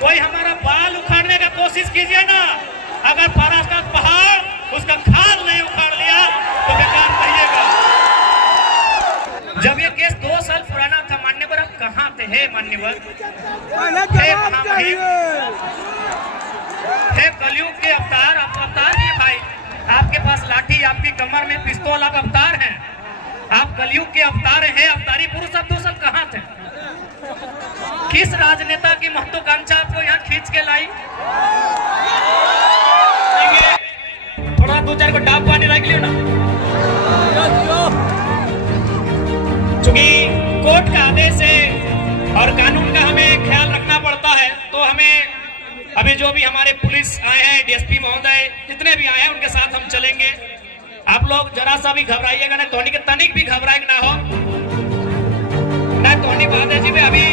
कोई हमारा बाल उखाड़ने का कोशिश कीजिए ना, अगर महाराष्ट्र का पहाड़ उसका खाल नहीं उखाड़ लिया तो बेकार कहिएगा। जब ये केस 2 साल पुराना था मान्यवर, आप कहाँ थे? हे मान्यवर, हे कलयुग के अवतार, आप अवतार नहीं भाई, आपके पास लाठी, आपकी कमर में पिस्तौल, आप अवतार हैं, आप कलयुग के अवतार हैं, अवतारी पुरुष। आप 2 साल कहाँ थे? किस राजनेता की महत्वाकांक्षा आपको यहाँ खींच के लाई? थोड़ा 2-4 को डाब पानी रख लियो ना, चूंकि कोर्ट का आदेश है और कानून का हमें ख्याल रखना पड़ता है, तो हमें अभी जो भी हमारे पुलिस आए हैं, डीएसपी महोदय जितने भी आए हैं, उनके साथ हम चलेंगे। आप लोग जरा सा भी घबराइएगा ना, धोनी के तनिक भी घबराए ना हो ना। धोनी बहादुर जी में अभी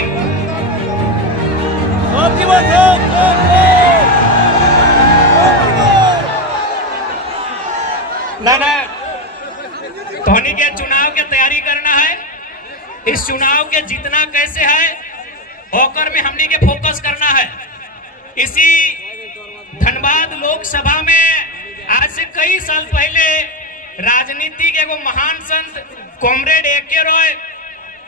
ना धोनी के चुनाव की तैयारी करना है। इस चुनाव के जीतना कैसे है होकर में हमने के फोकस करना है। इसी धनबाद लोकसभा में आज से कई साल पहले राजनीति के एगो महान संत कॉमरेड ए.के. रॉय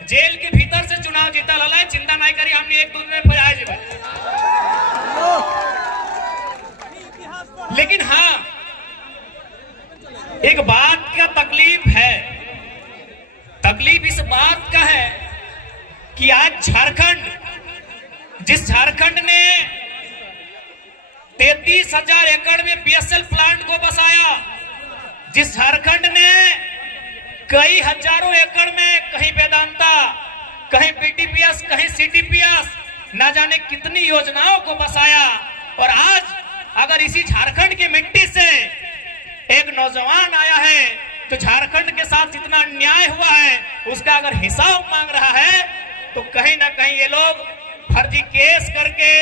जेल के भीतर से चुनाव जीता ला। चिंता नहीं करी, हमने 1-2 दिन में फिर आए जीवन। लेकिन हाँ, एक बात का तकलीफ है, तकलीफ इस बात का है कि आज झारखंड, जिस झारखंड ने 33,000 एकड़ में बीएसएल प्लांट को बसाया, जिस झारखंड ने कई हजारों एकड़ में कहीं वेदांता, कहीं बीटीपीएस, कहीं सीटीपीएस, न जाने कितनी योजनाओं को बसाया, और आज अगर इसी झारखंड की मिट्टी से एक नौजवान आया है तो झारखंड के साथ जितना अन्याय हुआ है उसका अगर हिसाब मांग रहा है, तो कहीं ना कहीं ये लोग फर्जी केस करके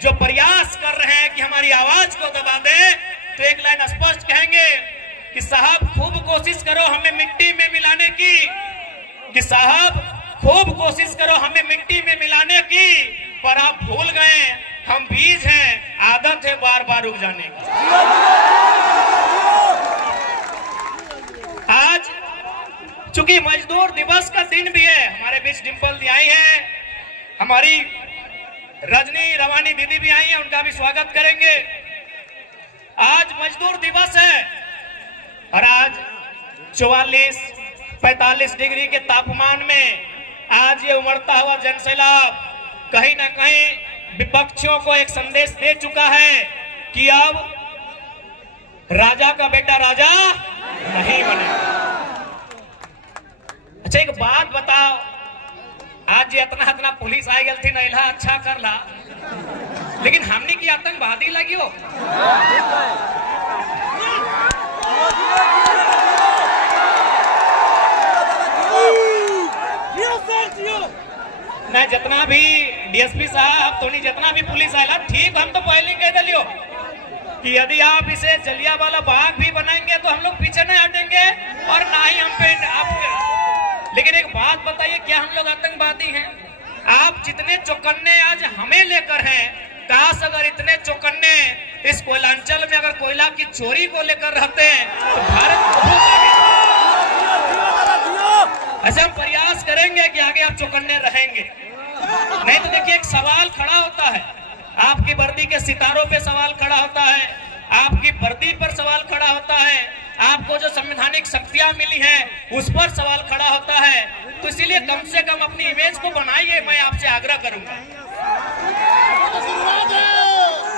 जो प्रयास कर रहे हैं कि हमारी आवाज को दबा दे, तो एक लाइन स्पष्ट कहेंगे कि साहब खूब कोशिश करो हमें मिट्टी में मिलाने की, कि साहब खूब कोशिश करो हमें मिट्टी में मिलाने की, पर आप भूल गए हम बीज हैं, आदत है बार बार उग जाने की। आज चूंकि मजदूर दिवस का दिन भी है, हमारे बीच डिंपल दी आई है, हमारी रजनी रवानी दीदी भी आई है, उनका भी स्वागत करेंगे। आज मजदूर दिवस है और आज 44-45 डिग्री के तापमान में आज ये उमड़ता हुआ जनसैलाब कहीं ना कहीं विपक्षियों को एक संदेश दे चुका है कि अब राजा का बेटा राजा नहीं बनेगा। अच्छा एक बात बताओ, आज ये इतना पुलिस आई गई थी नैला अच्छा कर ला, लेकिन हमने की आतंकवादी लगी हो ना, जितना भी डीएसपी साहब तो नहीं, जितना भी पुलिस आएगा ठीक, हम तो पहले कह दिलियो कि यदि आप इसे जलियांवाला बाग भी बनाएंगे तो हम लोग पीछे नहीं हटेंगे और ना ही हम पे आप। लेकिन एक बात बताइए, क्या हम लोग आतंकवादी हैं? आप जितने चौकन्ने आज हमें लेकर हैं, काश अगर इतने चौकन्ने इस कोयलांचल में अगर कोयला की चोरी को लेकर रहते हैं तो भारत बहुत आगे। ऐसा हम प्रयास करेंगे कि आगे आप चौकन्ने रहेंगे, नहीं तो देखिए एक सवाल खड़ा होता है, आपकी वर्दी के सितारों पे सवाल खड़ा होता है, आपकी वर्दी पर सवाल खड़ा होता है, आपको जो संवैधानिक शक्तियां मिली हैं उस पर सवाल खड़ा होता है। तो इसीलिए कम से कम अपनी इमेज को बनाइए, मैं आपसे आग्रह करूंगा।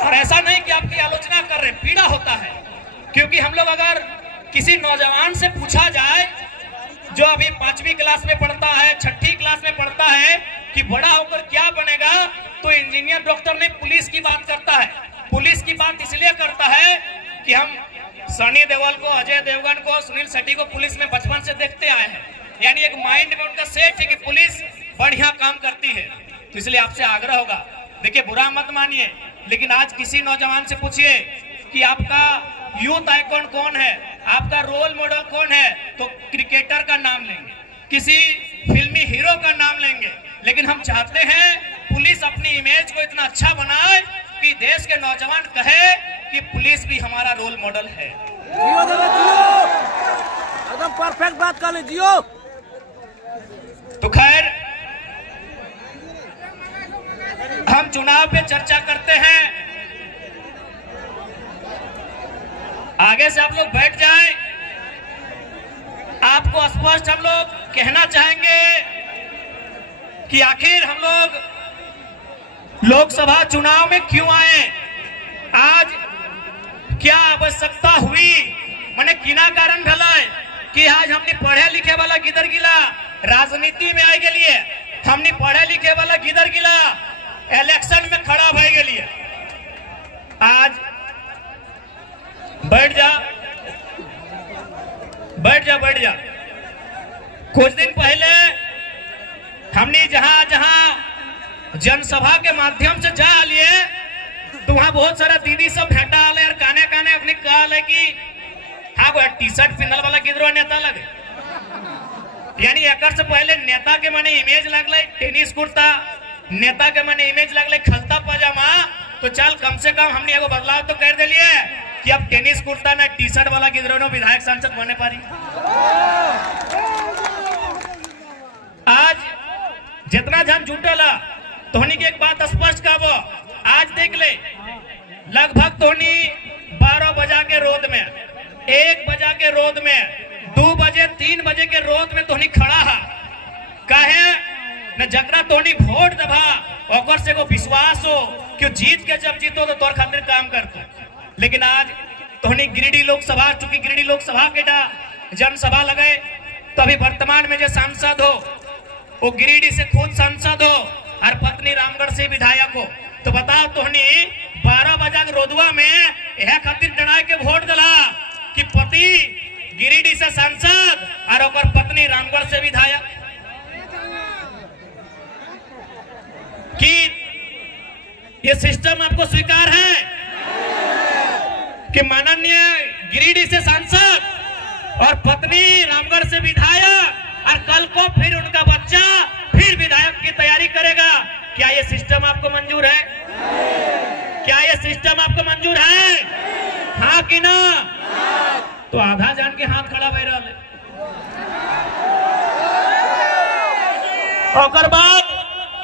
और ऐसा नहीं कि आपकी आलोचना कर रहे, पीड़ा होता है, क्योंकि हम लोग अगर किसी नौजवान से पूछा जाए जो अभी 5वीं क्लास में पढ़ता है, 6ठी क्लास में पढ़ता है कि बड़ा होकर क्या बनेगा, तो इंजीनियर, डॉक्टर नहीं, पुलिस की बात करता है। पुलिस की बात इसलिए करता है कि हम सनी देओल को, अजय देवगन को, सुनील शेट्टी को पुलिस में बचपन से देखते आए हैं, यानी एक माइंड में उनका सेट है कि पुलिस बढ़िया काम करती है। तो इसलिए आपसे आग्रह होगा, देखिए बुरा मत मानिए, लेकिन आज किसी नौजवान से पूछिए कि आपका यूथ आइकॉन कौन है, आपका रोल मॉडल कौन है, तो क्रिकेटर का नाम लेंगे, किसी फिल्मी हीरो का नाम लेंगे। लेकिन हम चाहते हैं पुलिस अपनी इमेज को इतना अच्छा बनाए कि देश के नौजवान कहे कि पुलिस भी हमारा रोल मॉडल है। जियो दादा जियो, एकदम परफेक्ट बात कर ले जियो। तो खैर हम चुनाव पे चर्चा करते हैं, आगे से आप लोग बैठ जाएं। आपको स्पष्ट हम लोग कहना चाहेंगे कि आखिर हम लोग लोकसभा चुनाव में क्यों आए, आज क्या आवश्यकता हुई, माने किना कारण भला कि आज हमने पढ़े लिखे वाला गिदर गिला राजनीति में आए के लिए, हमने पढ़े लिखे वाला गिदर गिला इलेक्शन में खड़ा भय के लिए। आज बैठ जा बैठ जा बैठ जा। कुछ दिन पहले हमने जहां जहां जनसभा के माध्यम से जा लिए तो वहां बहुत सारा दीदी सब भेटा आले और काने काने अपनी कहले कि हाँ वो टी शर्ट पिनल वाला किधरो नेता लगे, यानी एकर से पहले नेता के माने इमेज लगले टेनिस कुर्ता, नेता के माने इमेज लगले खलता पजामा, तो चल कम से कम हमने एगो बदलाव तो कर दिलिए कि अब टेनिस कुर्ता में टी शर्ट वाला किधरो विधायक सांसद बने पारी। आज जितना जन जुटला तोहनी की एक बात स्पष्ट कहबो, आज देख ले लगभग तोहनी 12 बजा के रोड में, 1 बजा के रोड में, 2 बजे 3 बजे के रोड में तोहनी खड़ा है, काहे न जकरा तोहनी वोट दबा ओकर से को विश्वास हो कि जीत के जब जीतो तो तोर खातिर काम करतो। लेकिन आज तोहनी गिरिडीह लोकसभा, चूंकि गिरिडीह लोकसभा के जनसभा लगे तभी वर्तमान में जो सांसद हो वो गिरिडीह से खुद सांसद हो और पत्नी रामगढ़ से विधायक हो, तो बताओ तोहनी 12 बजा के रोडवा में यह खातिर डराए के वोट दिला कि पति गिरिडीह से सांसद और ओकर पत्नी रामगढ़ से विधायक, कि ये सिस्टम आपको स्वीकार है कि माननीय गिरिडीह से सांसद और पत्नी रामगढ़ से विधायक और कल को फिर उनका बच्चा फिर विधायक की तैयारी करेगा, क्या ये सिस्टम आपको मंजूर है? क्या ये सिस्टम आपको मंजूर है? हाँ कि ना? तो आधा जान के हाथ खड़ा बह रहा है। और बाद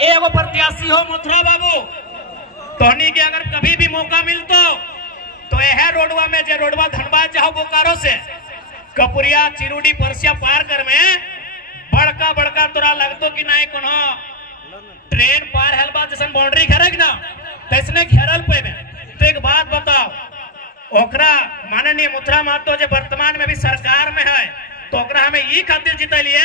एगो प्रत्याशी हो मथुरा बाबू, तोहनी के अगर कभी भी मौका मिलतो तो यह रोडवा में, जे रोडवा धनबाद जाओ बोकारो से कपुरिया चिरुडी परसिया पार कर में बड़का बड़का तोरा लगतो कि नहीं कोनो ट्रेन पार हेल बाद जैसे बाउंड्री घेरे ना तैसने घेरल पे में। तो एक बात बताओ, ओकरा माननीय मथुरा महतो जो वर्तमान में भी सरकार में है तो ओकरा हमें ये खातिर जितलिए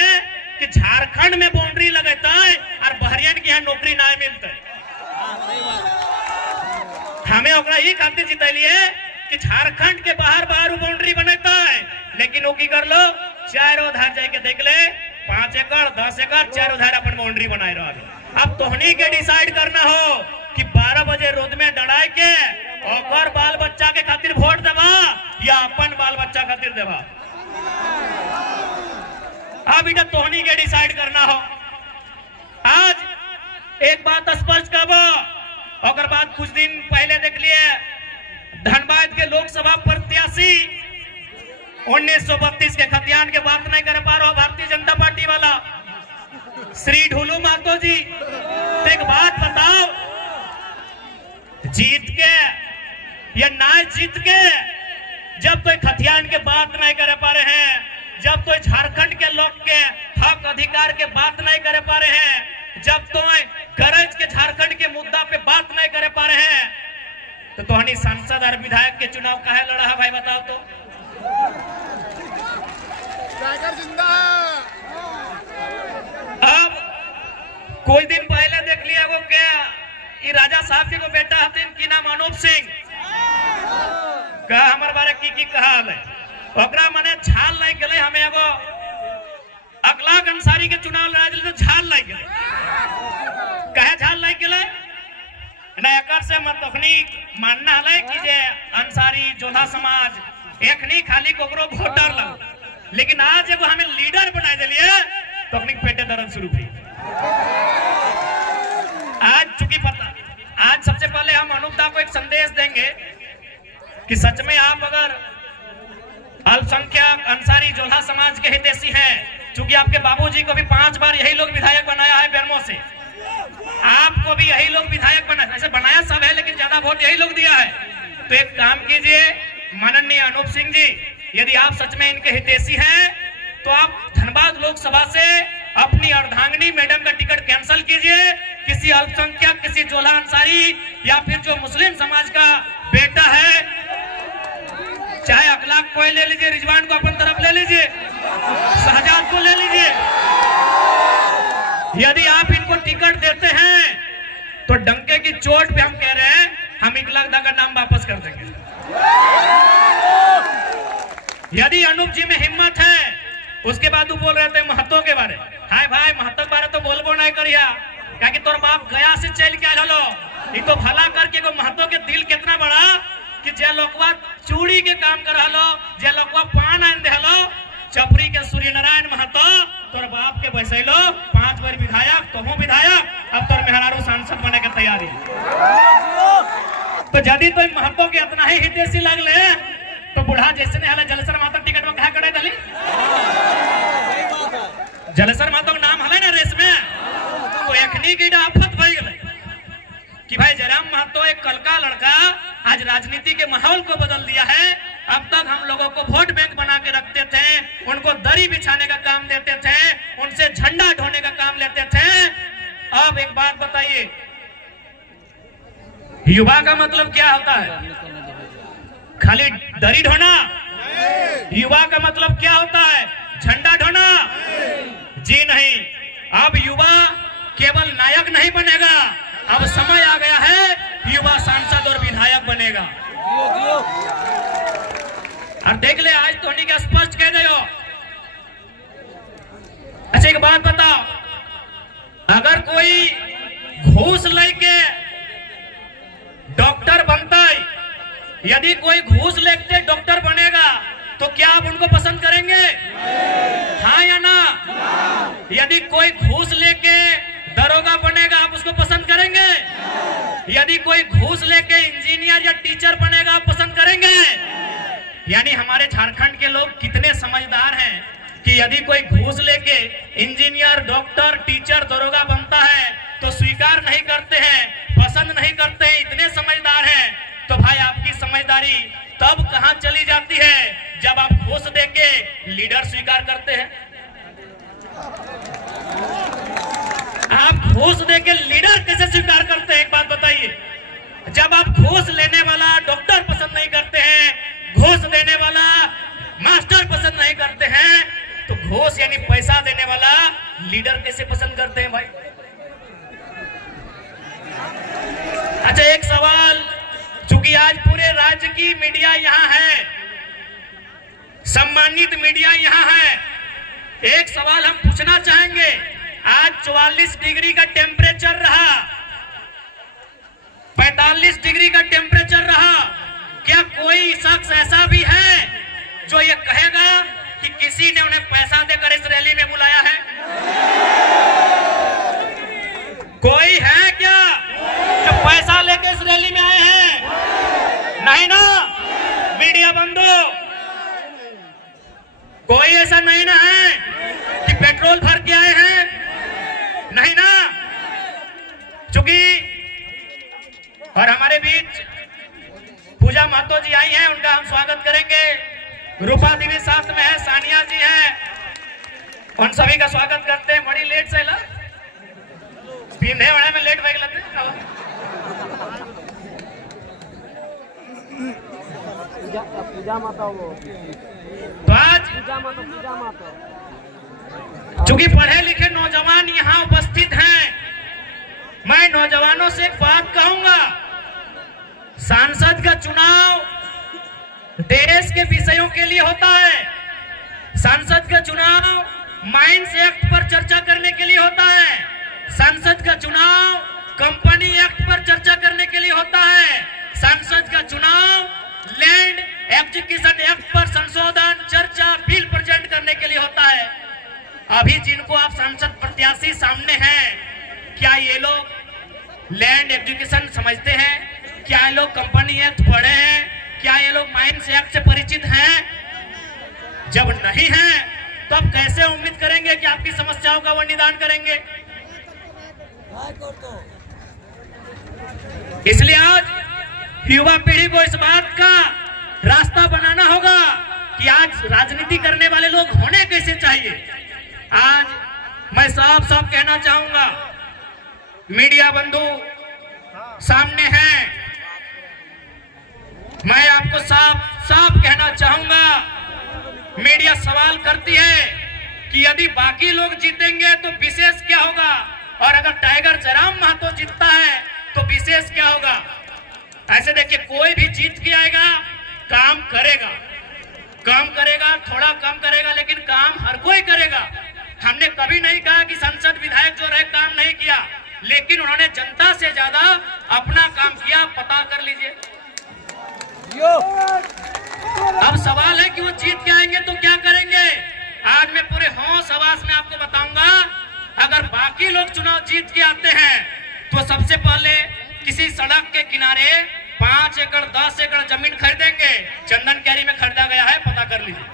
कि झारखंड में बाउंड्री लगता है और बहरियन की यहाँ नौकरी ना मिलता है। हमें ओकरा ये खातिर जितलिए कि झारखंड के बाहर बाहर बाउंड्री बनता है, लेकिन वो की कर लो चारों उधार जाके देख ले 5 एकड़ 10 एकड़ चारों उधार अपन बाउंड्री बनाए रहो। अब तोहनी के डिसाइड करना हो कि 12 बजे रोड में डराए के और बाल बच्चा के खातिर वोट देवा या अपन बाल बच्चा खातिर देवा। अब इधर तोहनी के डिसाइड करना हो। आज एक बात स्पष्ट करबो, और बात कुछ दिन पहले देख लिए धनबाद के लोकसभा प्रत्याशी 1932 के खतियान के बात नहीं कर पा रहा भारतीय जनता पार्टी वाला श्री ढोलू महतो जी। तो एक बात बताओ, जीत के या ना जीत के जब तो खतियान के बात नहीं कर पा रहे हैं, जब तो झारखंड के लोग के हक अधिकार के बात नहीं कर पा रहे हैं, जब तो गरज के झारखंड के मुद्दा पे बात नहीं कर पा रहे हैं, तो तोहनी सांसद और विधायक के चुनाव काहे लड़ा है भाई बताओ तो? अब कुछ दिन पहले देख लिया वो क्या राजा साहब के को बेटा हथिन की नाम अनूप सिंह का हमारे बारे की कहा है, ओकरा मने झाल लाग गए। हमें एगो अखलाक अंसारी के चुनाव लड़ा दिल तो झाल लाग गए। कहे झाल लाग गए ना एकर से मत तखनी मानना है कि जे अंसारी जोधा समाज एखनी खाली कोकरो वोटर लग, लेकिन आज एगो हमें लीडर बना दिलिए तो अपनी पेटे दर्द शुरू हुई। आज सबसे पहले हम अनुपदा को एक संदेश देंगे कि सच में आप अगर अल्पसंख्यक अंसारी जोल्हा समाज के हितैषी हैं, चूंकि आपके बाबूजी को भी 5 बार यही लोग विधायक बनाया है बेरमो से, आपको भी यही लोग विधायक बनाया, ऐसे बनाया सब है लेकिन ज्यादा वोट यही लोग दिया है। तो एक काम कीजिए माननीय अनूप सिंह जी, यदि आप सच में इनके हितैषी हैं तो आप धनबाद लोकसभा से अपनी अर्धांगिनी मैडम का टिकट कैंसिल कीजिए। किसी अल्पसंख्यक, किसी जोल्हा अंसारी या फिर जो मुस्लिम समाज का बेटा है, चाहे अखलाक को ले लीजिए, रिजवान को अपन तरफ ले लीजिए, शहजाद को ले लीजिए, यदि आप इनको टिकट देते हैं तो डंके की चोट पे हम कह रहे हैं हम इकलाकदा का नाम वापस कर देंगे। यदि अनूप जी में हिम्मत है, उसके बाद वो बोल रहे थे महतो के बारे, हाय भाई महतो के बारे तो बोलबो नहीं करिया, क्या कि तोर बाप गया से चल के आलो, ये तो भला करके को महतो के दिल कितना बड़ा कि जे लोकवा चूड़ी के काम कर हलो, जे लोकवा पान आन दे हलो, चपरी के सूर्य नारायण महतो तोर बाप के बैसैलो 5 बार विधायक, तो हूँ विधायक, अब तोर मेहरारू सांसद बने के तैयारी। तो यदि तो महतो के इतना ही हितैषी लगले तो बुढ़ा जैसे ने हला जलेसर महतो टिकट में कहा करे दली, जलेसर महतो नाम हले ना रेस में, तो एखनी की आफत भई गले कि भाई जयराम महतो एक कल का लड़का आज राजनीति के माहौल को बदल दिया है। अब तक हम लोगों को वोट बैंक बना के रखते थे, उनको दरी बिछाने का काम देते थे, उनसे झंडा ढोने का काम लेते थे। अब एक बात बताइए, युवा का मतलब क्या होता है? खाली दरी ढोना? युवा का मतलब क्या होता है? झंडा ढोना? जी नहीं, अब युवा केवल नायक नहीं बनेगा, अब समय आ गया है युवा सांसद और विधायक बनेगा। और देख ले आज तो नहीं क्या स्पष्ट कह दे हो। अच्छा एक बात बताओ, अगर कोई घूस लेके डॉक्टर बनता है, यदि कोई घूस लेके डॉक्टर बनेगा तो क्या आप उनको पसंद करेंगे? हाँ या ना? यदि कोई घूस लेके दरोगा बनेगा आप उसको पसंद करेंगे? यदि कोई घूस लेके इंजीनियर या टीचर बनेगा आप पसंद करेंगे? यानी हमारे झारखंड के लोग कितने समझदार हैं कि यदि कोई घूस लेके इंजीनियर, डॉक्टर, टीचर, दरोगा बनता है तो स्वीकार नहीं करते हैं, पसंद नहीं करते हैं, इतने समझदार हैं। तो भाई आपकी समझदारी तब कहां चली जाती है जब आप घूस देके लीडर स्वीकार करते हैं। आप घूस देके लीडर कैसे स्वीकार करते हैं एक बात बताइए? जब आप घूस लेने वाला डॉक्टर पसंद नहीं करते हैं, घूस देने वाला मास्टर पसंद नहीं करते हैं, तो घूस यानी पैसा देने वाला लीडर कैसे पसंद करते हैं भाई? अच्छा एक सवाल, चूंकि आज पूरे राज्य की मीडिया यहाँ है, सम्मानित मीडिया यहाँ है, एक सवाल हम पूछना चाहेंगे। आज 44 डिग्री का टेम्परेचर रहा, 45 डिग्री का टेम्परेचर रहा, क्या कोई शख्स ऐसा भी है जो ये कहेगा कि किसी ने उन्हें पैसा देकर इस रैली में बुलाया है? कोई है क्या जो पैसा लेकर इस रैली में आए हैं? नहीं ना? मीडिया बंधु, कोई ऐसा नहीं ना है कि पेट्रोल भर के आए हैं? नहीं ना? चूंकि और हमारे बीच पूजा महतो जी आई हैं, उनका हम स्वागत करेंगे। रूपा देवी साथ में है, सानिया जी हैं, उन सभी का स्वागत करते हैं। बड़ी लेट से ला पींधे वाले में लेट भाई लगते पूजा माता वो तो आज चूंकि पढ़े लिखे नौजवान यहाँ उपस्थित हैं, मैं नौजवानों से एक बात कहूंगा, सांसद का चुनाव देश के विषयों के लिए होता है। सांसद का चुनाव माइंस एक्ट पर चर्चा करने के लिए होता है। सांसद का चुनाव कंपनी एक्ट पर चर्चा करने के लिए होता है। सांसद का चुनाव लैंड एक्विजिशन एक्ट पर संशोधन, चर्चा, बिल प्रेजेंट करने के लिए होता है। अभी जिनको आप सांसद प्रत्याशी सामने हैं, क्या ये लोग एजुकेशन समझते हैं? क्या ये लोग कंपनी एक्ट पढ़े हैं? क्या ये लोग माइंस एक्ट से परिचित हैं? जब नहीं हैं तो अब कैसे उम्मीद करेंगे कि आपकी समस्याओं का वो निदान करेंगे? इसलिए आज युवा पीढ़ी को इस बात का रास्ता बनाना होगा कि आज राजनीति करने वाले लोग होने कैसे चाहिए। आज मैं साफ साफ कहना चाहूंगा, मीडिया बंधु सामने हैं, मैं आपको साफ साफ कहना चाहूंगा, मीडिया सवाल करती है कि यदि बाकी लोग जीतेंगे तो विशेष क्या होगा, और अगर टाइगर जयराम महतो जीतता है तो विशेष क्या होगा। ऐसे देखिए, कोई भी जीत के आएगा, काम करेगा, थोड़ा कम करेगा, लेकिन काम हर कोई करेगा। हमने कभी नहीं कहा कि सांसद विधायक जो रहे काम नहीं किया, लेकिन उन्होंने जनता से ज्यादा अपना काम किया। पता कर लीजिए। अब सवाल है कि वो जीत के आएंगे तो क्या करेंगे। आज मैं पूरे होश हवास में आपको बताऊंगा, अगर बाकी लोग चुनाव जीत के आते हैं तो सबसे पहले किसी सड़क के किनारे 5 एकड़ 10 एकड़ जमीन खरीदेंगे। चंदन कैरी में खरीदा गया है, पता कर लीजिए।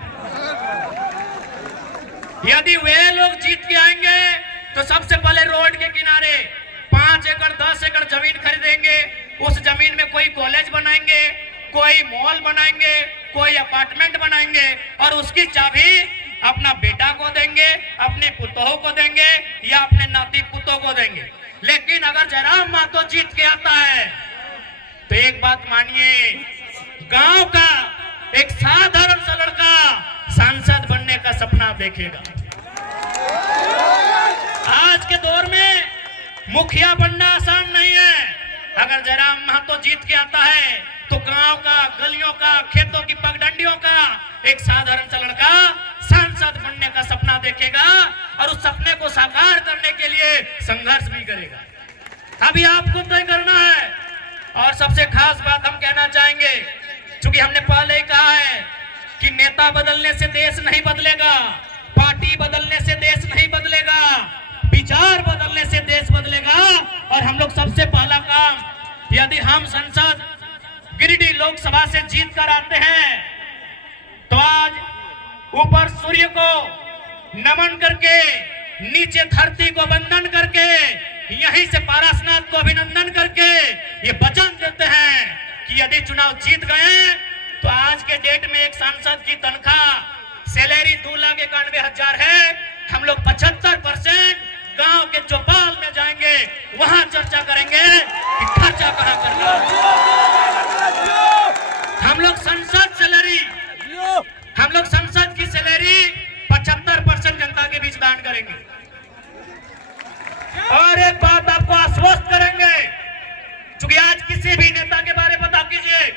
यदि वे लोग जीत के आएंगे तो सबसे पहले रोड के किनारे 5 एकड़ 10 एकड़ जमीन खरीदेंगे। उस जमीन में कोई कॉलेज बनाएंगे, कोई मॉल बनाएंगे, कोई अपार्टमेंट बनाएंगे, और उसकी चाबी अपना बेटा को देंगे, अपने पुतों को देंगे, या अपने नाती पुतों को देंगे। लेकिन अगर जयराम महतो जीत के आता है तो एक बात मानिए, गांव का एक साधारण सा लड़का सांसद बनने का सपना देखेगा। आज के दौर में मुखिया बनना आसान नहीं है। अगर जयराम महतो जीत के आता है तो गांव का, गलियों का, खेतों की पगडंडियों का एक साधारण सा लड़का सांसद बनने का सपना देखेगा, और उस सपने को साकार करने के लिए संघर्ष भी करेगा। अभी आपको तय करना है। और सबसे खास बात हम कहना चाहेंगे, क्योंकि हमने पहले ही कहा है कि नेता बदलने से देश नहीं बदलेगा, पार्टी बदलने से देश नहीं बदलेगा, विचार बदलने से देश बदलेगा। और हम लोग सबसे पहला काम, यदि हम संसद गिरिडीह लोकसभा से जीत कर आते हैं तो आज ऊपर सूर्य को नमन करके, नीचे धरती को वंदन करके, यहीं से पारसनाथ को अभिनंदन करके ये वचन देते हैं कि यदि चुनाव जीत गए तो आज के डेट में एक सांसद की तनख्वाह सैलरी 2,91,000 है। हम लोग 75% गांव के चौपाल में जाएंगे, वहां चर्चा करेंगे कि खर्चा कहां करना। हम लोग संसद की सैलरी 75% जनता के बीच दान करेंगे। और एक बात आपको आश्वस्त करेंगे, क्योंकि आज किसी भी नेता के बारे में बता कीजिए,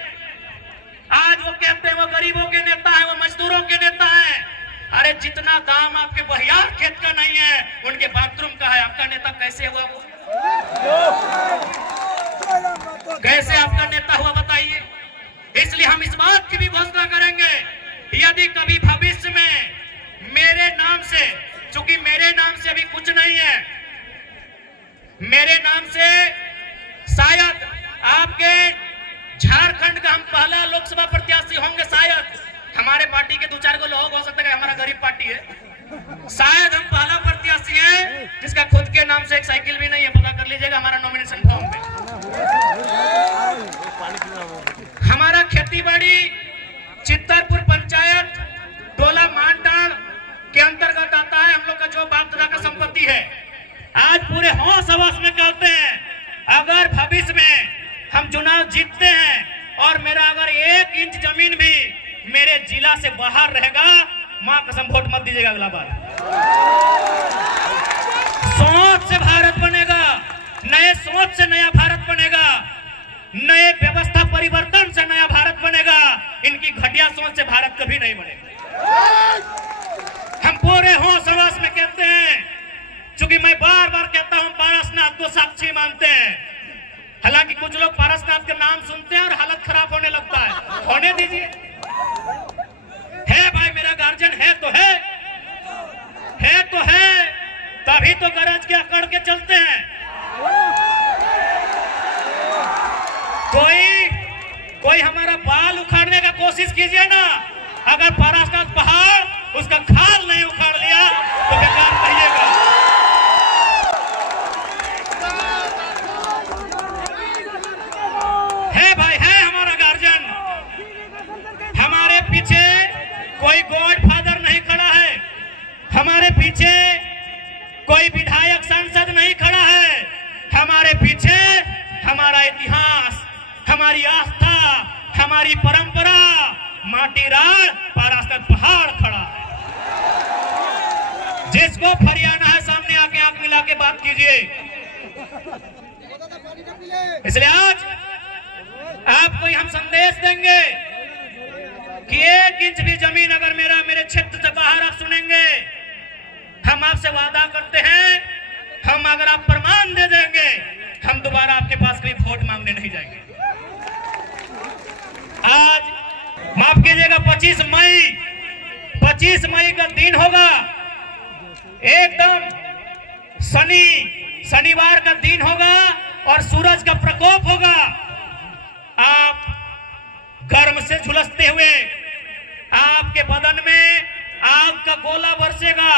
आज वो कहते हैं वो गरीबों के नेता हैं, वो मजदूरों के नेता हैं। अरे जितना दाम आपके बहियार खेत का नहीं है, उनके बाथरूम का है। आपका नेता कैसे हुआ? वो कैसे आपका नेता हुआ बताइए। इसलिए हम इस बात की भी घोषणा करेंगे, यदि कभी भविष्य में मेरे नाम से, चूंकि मेरे नाम से अभी कुछ नहीं है, मेरे नाम से शायद आपके झारखंड का हम पहला लोकसभा प्रत्याशी होंगे। शायद हमारे पार्टी के 2-4 को लोग हो सकता है, हमारा गरीब पार्टी है, शायद हम पहला प्रत्याशी है जिसका खुद के नाम से एक साइकिल भी नहीं है। पता कर लीजिएगा हमारा नॉमिनेशन फॉर्म में। हमारा खेती बाड़ी चित्तरपुर पंचायत डोला मानटाड़ के अंतर्गत आता है। हम लोग का जो बाप दादा का संपत्ति है। आज पूरे होश हवास में कहते हैं, अगर भविष्य में हम चुनाव जीतते हैं और मेरा अगर 1 इंच जमीन भी मेरे जिला से बाहर रहेगा, मां कसम वोट मत दीजिएगा अगला बार। सोच से भारत बनेगा, नए सोच से नया भारत बनेगा, नए व्यवस्था परिवर्तन से नया भारत बनेगा। इनकी घटिया सोच से भारत कभी नहीं बनेगा। हम पूरे होश हवास में कहते हैं, क्योंकि मैं बार बार कहता हूं पारसनाथ को साक्षी मानते हैं। हालांकि कुछ लोग पारसनाथ का नाम सुनते हैं और हालत खराब होने लगता है। होने दीजिए, है भाई मेरा गार्जियन है तो है तो है, तभी तो गरज के अकड़ के चलते हैं। कोई हमारा बाल उखाड़ने का कोशिश कीजिए ना, अगर परास्ता पहाड़ उसका खाल नहीं उखाड़ लिया तो बेकार कहिएगा। है भाई, है हमारा गार्जियन, हमारे पीछे कोई गॉड फादर नहीं खड़ा है, हमारे पीछे कोई विधायक सांसद नहीं खड़ा है, हमारे पीछे हमारा इतिहास, हमारी आस्था, हमारी परंपरा, माटी राड़ परास्ता पहाड़ खड़ा है। जिसको फरियाना है सामने आके आंख मिला के बात कीजिए। इसलिए आज आपको हम संदेश देंगे कि 1 इंच भी जमीन अगर मेरे क्षेत्र से बाहर आप सुनेंगे, हम आपसे वादा करते हैं, हम अगर आप प्रमाण दे देंगे, हम दोबारा आपके पास कोई वोट मांगने नहीं जाएंगे। आज माफ कीजिएगा, 25 मई का दिन होगा, एकदम शनिवार का दिन होगा और सूरज का प्रकोप होगा। आप गर्म से झुलसते हुए, आपके बदन में आग का गोला बरसेगा,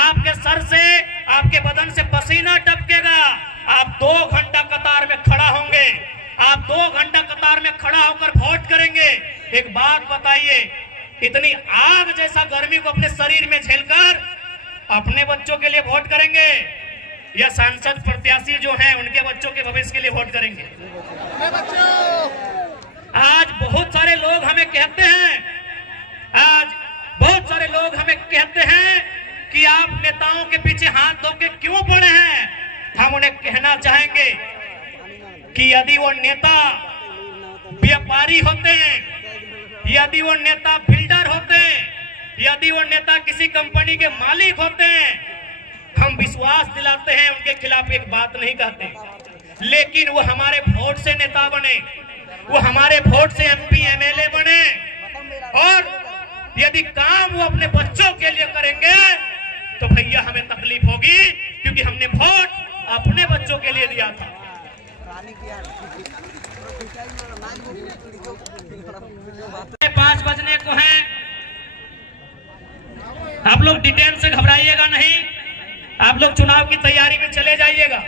आपके सर से, आपके बदन से पसीना टपकेगा। आप 2 घंटा कतार में खड़ा होंगे, आप 2 घंटा कतार में खड़ा होकर वोट करेंगे। एक बात बताइए, इतनी आग जैसा गर्मी को अपने शरीर में झेलकर अपने बच्चों के लिए वोट करेंगे या सांसद प्रत्याशी जो हैं उनके बच्चों के भविष्य के लिए वोट करेंगे? आज बहुत सारे लोग हमें कहते हैं कि आप नेताओं के पीछे हाथ धो के क्यों पड़े हैं। हम उन्हें कहना चाहेंगे कि यदि वो नेता व्यापारी होते हैं, यदि वो नेता बिल्डर होते हैं, यदि वो नेता किसी कंपनी के मालिक होते हैं, हम विश्वास दिलाते हैं, उनके खिलाफ एक बात नहीं कहते, लेकिन वो हमारे वोट से नेता बने, वो हमारे वोट से MP MLA बने, और यदि काम वो अपने बच्चों के लिए करेंगे तो भैया हमें तकलीफ होगी, क्योंकि हमने वोट अपने बच्चों के लिए दिया था। 5 बजने को हैं, आप लोग डिटेल से घबराइएगा नहीं, आप लोग चुनाव की तैयारी में चले जाइएगा।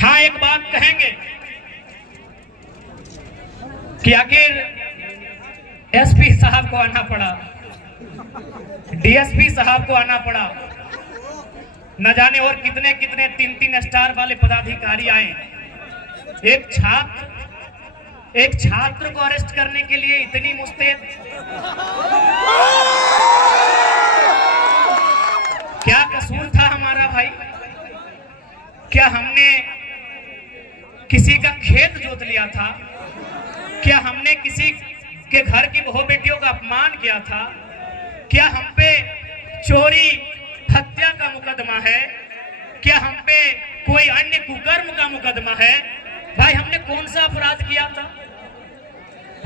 हाँ, एक बात कहेंगे कि आखिर SP साहब को आना पड़ा, DSP साहब को आना पड़ा, न जाने और कितने 3 स्टार वाले पदाधिकारी आए। एक छात्र को अरेस्ट करने के लिए इतनी मुस्तैद, क्या कसूर था हमारा भाई? क्या हमने किसी का खेत जोत लिया था? क्या हमने किसी के घर की बहू बेटियों का अपमान किया था? क्या हम पे चोरी हत्या का मुकदमा है? क्या हम पे कोई अन्य कुकर्म का मुकदमा है? भाई, हमने कौन सा अपराध किया था?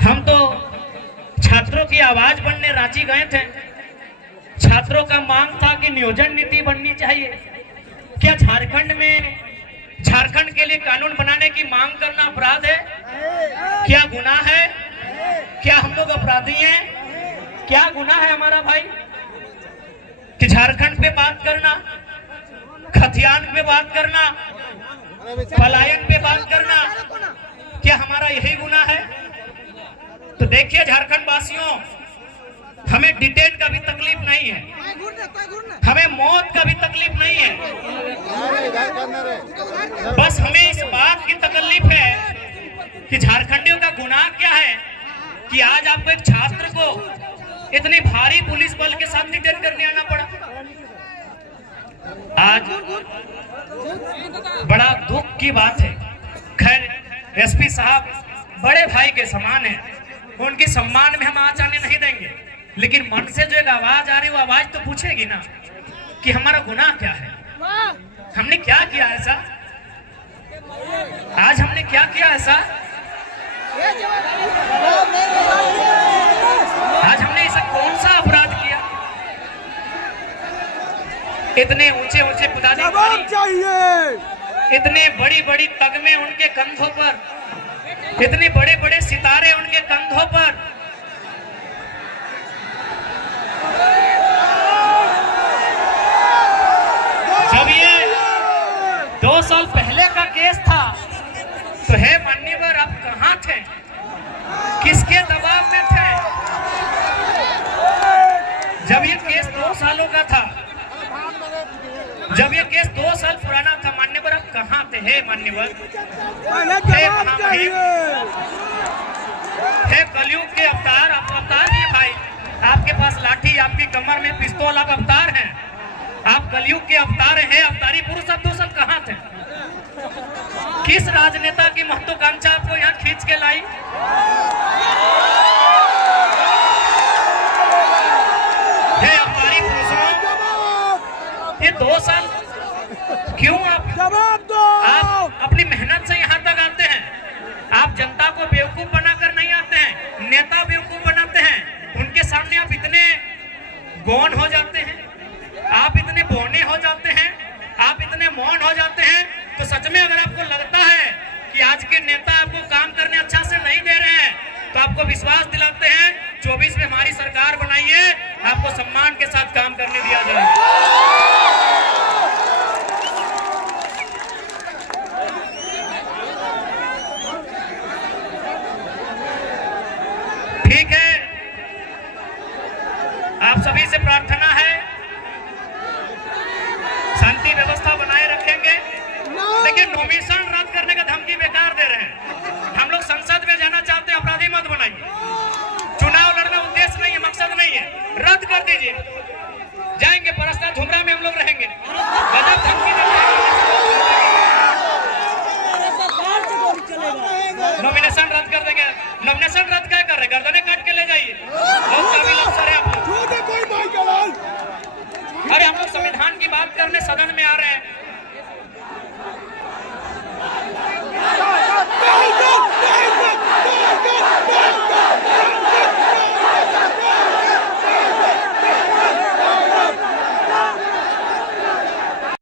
हम तो छात्रों की आवाज बनने रांची गए थे। छात्रों का मांग था कि नियोजन नीति बननी चाहिए। क्या झारखंड के लिए कानून बनाने की मांग करना अपराध है? क्या गुनाह है? क्या हम लोग अपराधी हैं? क्या गुनाह है हमारा भाई कि झारखंड पे बात करना, खतियान पे बात करना, पलायन पे बात करना, क्या हमारा यही गुनाह है? तो देखिए झारखंड वासियों, हमें डिटेन का भी तकलीफ नहीं है, हमें मौत का भी तकलीफ नहीं है, बस हमें इस बात की तकलीफ है कि झारखंडियों का गुनाह क्या है कि आज आपको एक छात्र को इतनी भारी पुलिस बल के साथ डिटेन करने आना पड़ा। आज बड़ा दुख की बात है। खैर, SP साहब बड़े भाई के समान हैं, उनके सम्मान में हम आज आने नहीं देंगे, लेकिन मन से जो एक आवाज आ रही है, वो आवाज तो पूछेगी ना कि हमारा गुनाह क्या है, हमने क्या किया ऐसा, आज हमने क्या किया ऐसा, आज हमने ऐसा कौन सा अपराध किया? इतने ऊंचे ऊंचे पदाधिकारी, इतने बड़ी बड़ी तगमे उनके कंधों पर, इतने बड़े बड़े सितारे उनके कंधों पर। जब ये 2 साल पहले का केस था तो है मान्यवर आप कहां थे, किसके दबाव में थे? जब ये केस 2 सालों का था, जब ये केस 2 साल पुराना था, मान्यवर आप कहां थे? हे मान्यवर, हे कलयुग के अवतार, आप अवतार नहीं भाई, आपके पास लाठी, आपकी कमर में पिस्तौल, आप अवतार हैं, आप कलयुग के अवतार हैं, अवतारी पुरुष। आप 2 साल कहां थे? किस राजनेता की महत्वाकांक्षा आपको यहाँ खींच के लाई? हे अवतारी पुरुषों, ये 2 साल क्यों आप अपनी मेहनत से यहाँ तक आते हैं? आप जनता को बेवकूफ बनाकर नहीं आते हैं, नेता बेवकूफ बनाते हैं। उनके सामने आप इतने गौन हो जाते हैं, आप इतने बौने हो जाते हैं, आप इतने मौन हो जाते हैं। तो सच में अगर आपको लगता है कि आज के नेता आपको काम करने अच्छा से नहीं दे रहे हैं, तो आपको विश्वास दिलाते हैं 24 में हमारी सरकार बनाइए, आपको सम्मान के साथ काम करने दिया जाएगा। ठीक है, आप सभी से प्रार्थना